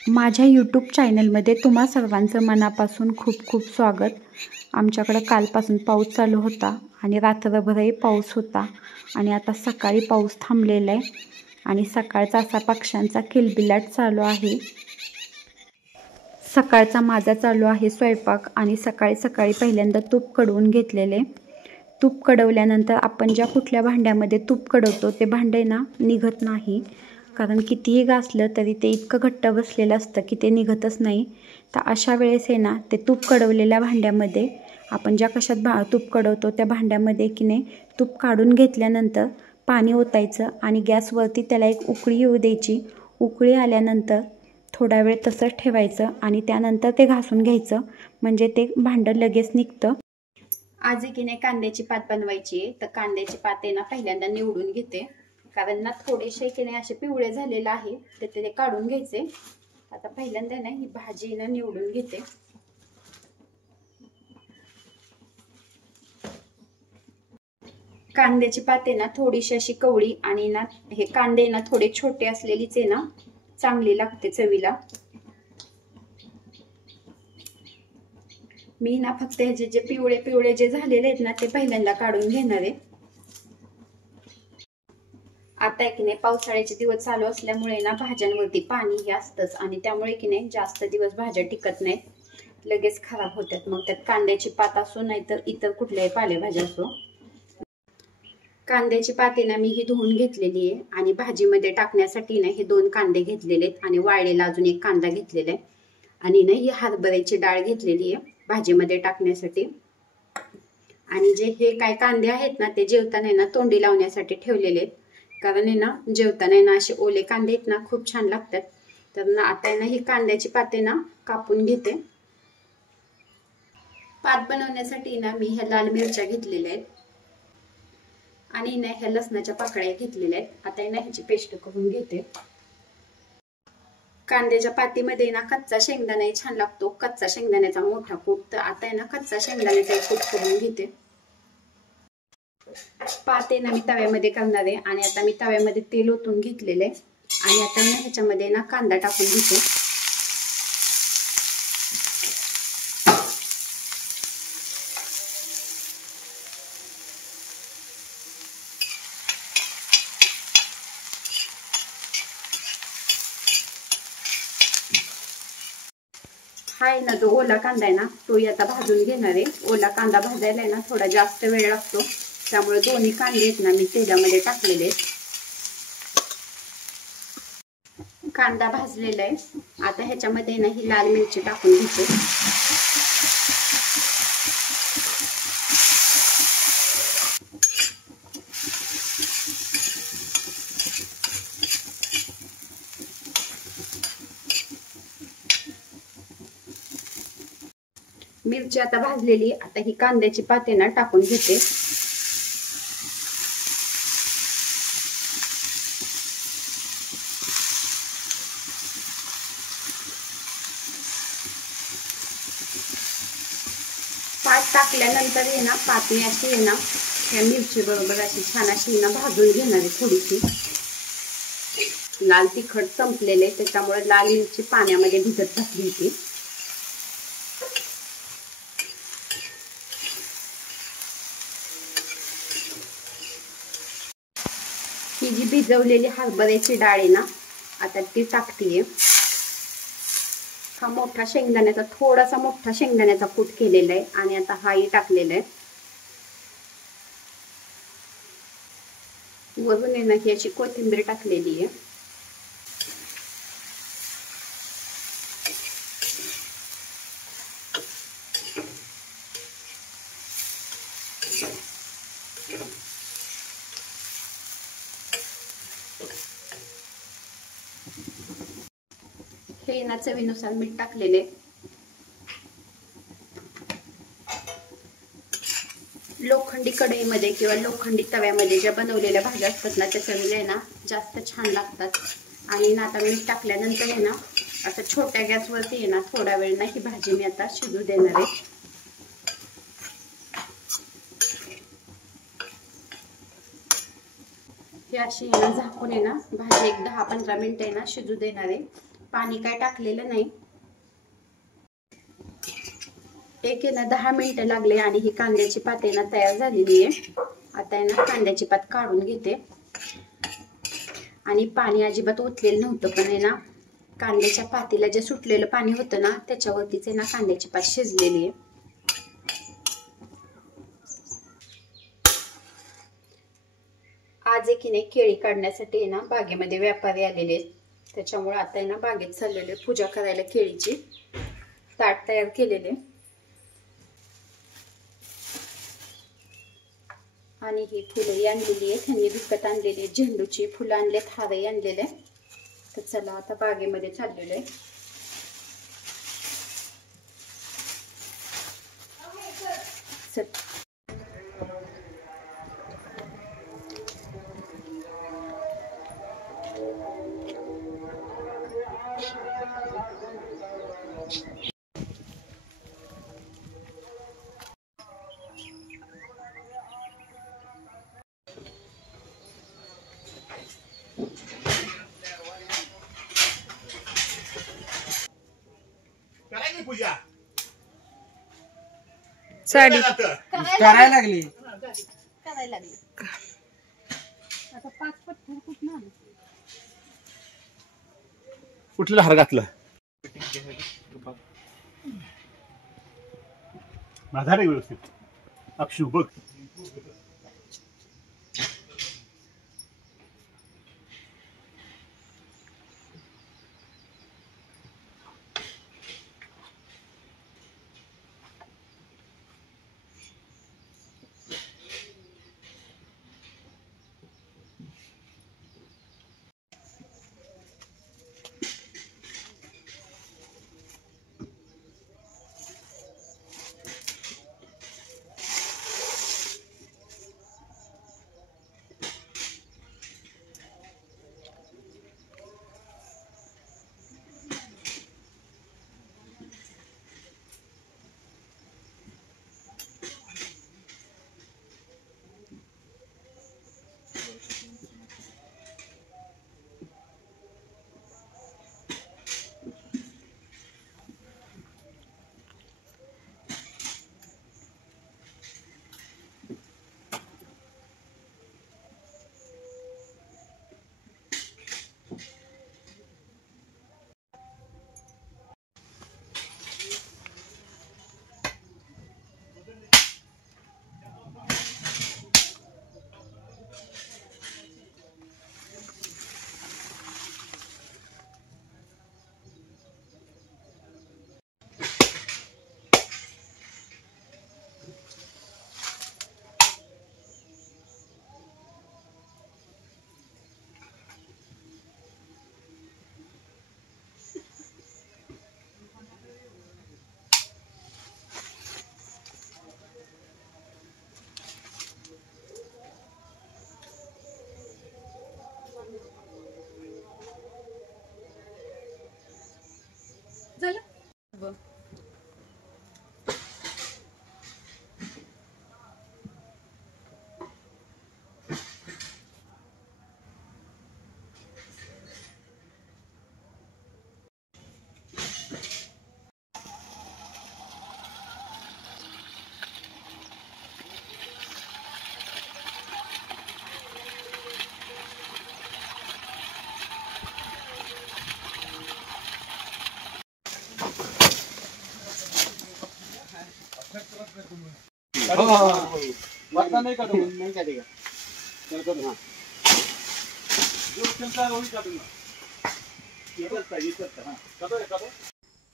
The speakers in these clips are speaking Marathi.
माझ्या यूट्यूब चॅनलमध्ये तुम्हा सर्वांचं मनापासून खूप खूप स्वागत. आमच्याकडं कालपासून पाऊस चालू होता आणि रात्रभरही पाऊस होता आणि आता सकाळी पाऊस थांबलेला आहे आणि सकाळचा असा पक्ष्यांचा किलबिलाट चालू आहे. सकाळचा माझा चालू आहे स्वयंपाक आणि सकाळी सकाळी पहिल्यांदा तूप कढवून घेतलेले. तूप कढवल्यानंतर आपण ज्या कुठल्या भांड्यामध्ये तूप कढवतो ते भांडे ना निघत नाही, कारण कितीही घासलं तरी ते इतकं घट्ट बसलेलं असतं की ते निघतच नाही. तर अशा वेळेस आहे ना ते तूप कढवलेल्या भांड्यामध्ये आपण ज्या कशात तूप कढवतो त्या भांड्यामध्ये की नाही तूप काढून घेतल्यानंतर पाणी ओतायचं आणि गॅसवरती त्याला एक उकळी येऊ द्यायची. उकळी आल्यानंतर थोडा वेळ तसंच ठेवायचं आणि त्यानंतर ते घासून घ्यायचं, म्हणजे ते भांडं लगेच निघतं. आज की नाही कांद्याची पात बनवायची आहे. तर कांद्याची पात आहे ना पहिल्यांदा निवडून घेते, कारण ना थोडेसे की नाही असे पिवळे झालेले आहे तर ते काढून घ्यायचे. आता पहिल्यांदा ना ही भाजी ना निवडून घेते. कांद्याची पात आहे ना थोडीशी अशी कवळी आणि ना हे कांदे ना थोडे छोटे असलेलीच आहे ना चांगली लागते चवीला. मी ना फक्त हे जे पिवळे पिवळे जे झालेले आहेत ना ते पहिल्यांदा काढून घेणार आहे. आता की नाही पावसाळ्याचे दिवस चालू असल्यामुळे ना भाज्यांवरती पाणी हे असतंच आणि त्यामुळे की नाही जास्त दिवस भाज्या टिकत नाहीत, लगेच खराब होतात. मग त्यात कांद्याची पात असो नाहीतर इतर कुठल्याही पालेभाज्या असो. कांद्याची पाते ना मी ही धुवून घेतलेली आहे आणि भाजीमध्ये टाकण्यासाठी ना हे 2 कांदे घेतलेले आहेत आणि वाळलेला अजून एक कांदा घेतलेला आहे आणि ना ही हरभऱ्याची डाळ घेतलेली आहे भाजीमध्ये टाकण्यासाठी. आणि जे हे काय कांदे आहेत ना ते जेवताना ना तोंडी लावण्यासाठी ठेवलेले आहेत, कारण आहे ना जेवताना ना असे ओले कांदे आहेत ना खूप छान लागतात. तर ना आता ना ही कांद्याची पाते ना कापून घेते. पात बनवण्यासाठी ना मी ह्या लाल मिरच्या घेतलेल्या आहेत आणि ना ह्या लसणाच्या पाकळ्या घेतलेल्या आहेत. आता ना ह्याची पेस्ट करून घेते. कांद्याच्या पातीमध्ये ना कच्चा शेंगदाणा छान लागतो, कच्चा शेंगदाण्याचा मोठा कूट. तर आता ना कच्चा शेंगदाण्याचा कूट करून घेते. पाते ना मी तव्यामध्ये करणार आहे आणि आता मी तव्यामध्ये तेल ओतून घेतलेले आणि आता ना ह्याच्यामध्ये ना कांदा टाकून घेते. हा ना जो ओला कांदा आहे ना तो आता भाजून घेणार आहे. ओला कांदा भाजायला आहे ना थोडा जास्त वेळ लागतो, त्यामुळे दोन्ही कांदे आहेत ना मी तेलामध्ये टाकलेले आहेत. कांदा भाजलेला आहे. आता ह्याच्यामध्ये ना ही लाल मिरची टाकून घेते. मिरची आता भाजलेली, आता ही कांद्याची पाते ना टाकून घेते. पात टाकल्यानंतर आहे ना पातळी अशी आहे ना या मिरची बरोबर अशी छान अशी ना भाजून घेणार आहे. थोडीशी लाल तिखट संपलेले त्याच्यामुळे लाल मिरची पाण्यामध्ये भिजत घातली होती. ही जी भिजवलेली हरभऱ्याची डाळ आहे ना आता ती टाकतीये. हा मोठा शेंगदाण्याचा थोडासा मोठा शेंगदाण्याचा कूट केलेला आहे आणि आता हाही टाकलेला आहे. वरून आहे ना ही अशी कोथिंबीर टाकलेली आहे. हे ना चवीनुसार मीठ टाकलेले. लोखंडी कढईमध्ये किंवा लोखंडी तव्यामध्ये ज्या बनवलेल्या भाज्या असतात ना त्या चवीला आहे ना जास्त छान लागतात. आणि ना आता मीठ टाकल्यानंतर आहे ना आता छोट्या गॅसवरती आहे ना थोडा वेळ ना ही भाजी मी आता शिजू देणार आहे. ही अशी आहे ना झाकून आहे ना भाजी एक 10-15 मिनिटं आहे ना शिजू देणार आहे. पाणी काय टाकलेलं नाही. एक आहे ना 10 मिनिटं लागले आणि ही कांद्याची पात आहे ना तयार झालेली आहे. आता आहे ना कांद्याची पात काढून घेते. आणि पाणी अजिबात ओतलेलं नव्हतं, पण आहे ना कांद्याच्या पातीला जे सुटलेलं पाणी होतं ना त्याच्यावरतीच आहे ना कांद्याची पात शिजलेली आहे. आज एकीने केळी काढण्यासाठी आहे ना बागेमध्ये व्यापारी आलेले आहेत. त्याच्यामुळे आता आहे ना बागेत चाललेले पूजा करायला केळीची. ताट तयार केलेले आणि ही फुलं आणलेली आहेत. त्यांनी विकत आणलेली झेंडूची फुलं आणलेत, हारही आणलेले. तर चला आता बागेमध्ये चाललेलो आहे. पूजा साडी करायला लागली. आता 5 पत्थर कुठं आले? कुठलं हार घातलं माझा रे व्यवस्थित. अक्षू बघ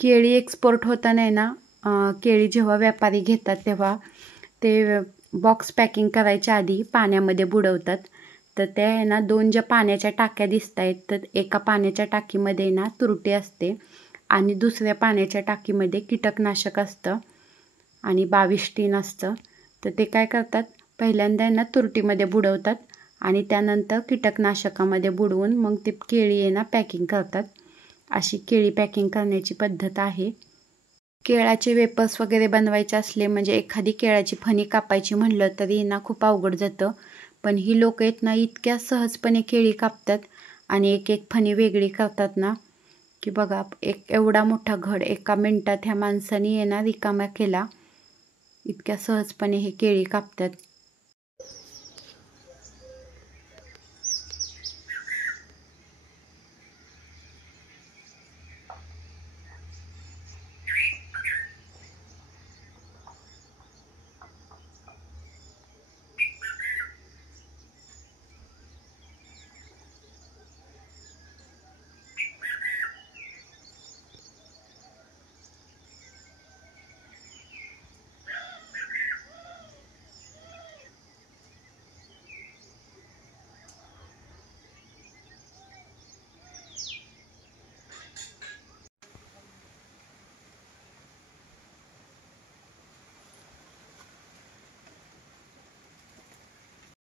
केळी एक्सपोर्ट होताना आहे ना केळी जेव्हा व्यापारी घेतात तेव्हा ते बॉक्स पॅकिंग करायच्या आधी पाण्यामध्ये बुडवतात. तर त्या आहे ना 2 ज्या पाण्याच्या टाक्या दिसत आहेत, तर एका पाण्याच्या टाकीमध्ये ना तुरटी असते आणि दुसऱ्या पाण्याच्या टाकीमध्ये कीटकनाशक असतं आणि 22 टीन असतं. तर ते काय करतात, पहिल्यांदा ना तुरटीमध्ये बुडवतात आणि त्यानंतर कीटकनाशकामध्ये बुडवून मग ते केळी आहे ना पॅकिंग करतात. अशी केळी पॅकिंग करण्याची पद्धत आहे. केळाचे वेपर्स वगैरे बनवायचे असले म्हणजे एखादी केळाची फणी कापायची म्हणलं तरी ना खूप अवघड जातं. पण ही लोक आहेत ना इतक्या सहजपणे केळी कापतात आणि एक एक फणी वेगळी करतात ना की बघा, एक एवढा मोठा घड एका मिनटात ह्या माणसाने येणार रिकामा केला. इतक्या सहजपणे हे केळी कापतात.